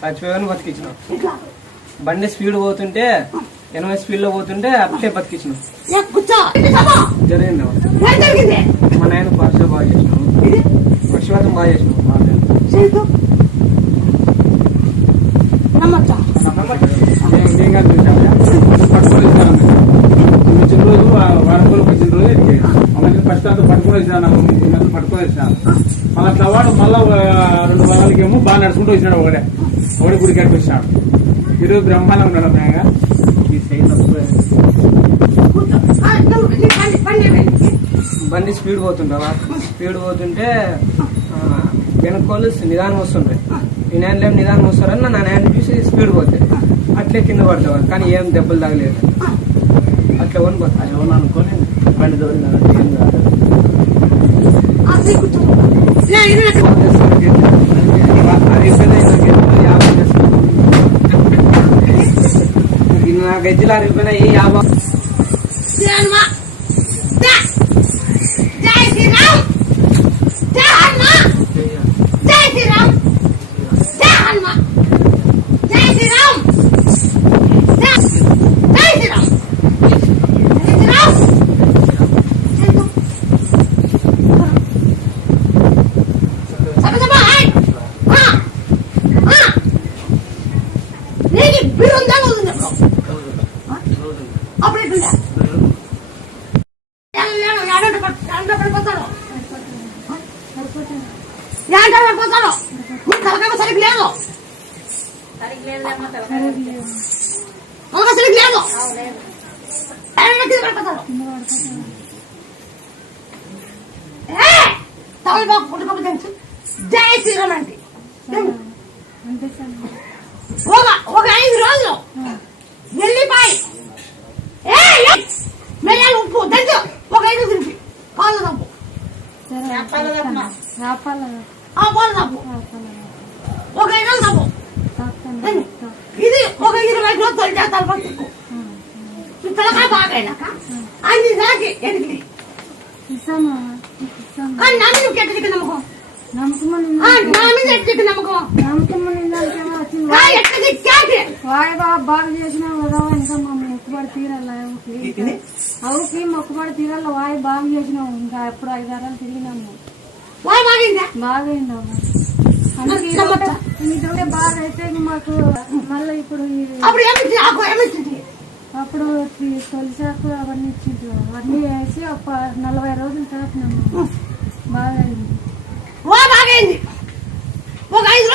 చచ్చిపోయాను బతికించిన. బండి స్పీడ్ పోతుంటే 80 స్పీడ్ లో పోతుంటే అట్లే బతికించిన. జరిగింది మా నాయన పరీక్ష బాగా చేసినాం, పక్షవాతం బాగా చేసినాం. వచ్చిన రోజు వారం రోజులకు వచ్చిన రోజు మళ్ళీ ఫస్ట్ అంతా పట్టుకుని వచ్చినా, పట్టుకుని వచ్చినా. మళ్ళీ అట్లా వాడు మళ్ళా 2 వారాలకేమో బాగా నడుచుకుంటూ వచ్చినాడు. ఒకటి గుడి కట్టి వచ్చినాడు. ఈరోజు బ్రహ్మాండంగా ఉన్నాడు. మేగా బండి స్పీడ్ పోతుంటావా, స్పీడ్ పోతుంటే వెనకోళ్ళు నిదానం వస్తుంటాయి. ఈ నాయనలేం నిదానం వస్తారని నా నాయన చూసి స్పీడ్ పోతాయి. అట్లే కింద పడతావా, కానీ ఏం దెబ్బలు తగలేదు. అట్లా వనిపోతా ఎవరు అనుకోని బండి దొరికిన నా గజ్జిలు అరిగిపోయినా ఏ 50 జై శ్రీరామ్ అంటే ఒక 5 రోజులు వెళ్ళిపోయి మెల్లాలు ఉప్పు దంచు ఒక 5 తిరిపి పాలు తప్పు పాలు తప్పు ఒక 5 రోజులు తప్పు. ఇది ఒక 20 రోజులు తొలి చేస్తాను పట్టుకు తలకాయ బాగైనాక 5 దాకి ఎదిగి కానీ నా మీద ఎక్కడికి నమ్మకం బాగా చేసినా కదా ఇంకా మా మొక్కుబడి తీరాల అవుకి మొక్కుబడి తీరాల వాయి బాగా చేసినావు. ఇంకా ఎప్పుడు 5 వారాలు తిరిగినాము. బాగైందమ్మా అందుకే బాగా అయితే మాకు మళ్ళీ ఇప్పుడు అప్పుడు తొలిసాకు అవన్నీ ఇచ్చిండ్రు. అవన్నీ వేసి ఒక 40 రోజులు తాకినాము. బాగా బాగైంది ఒక 5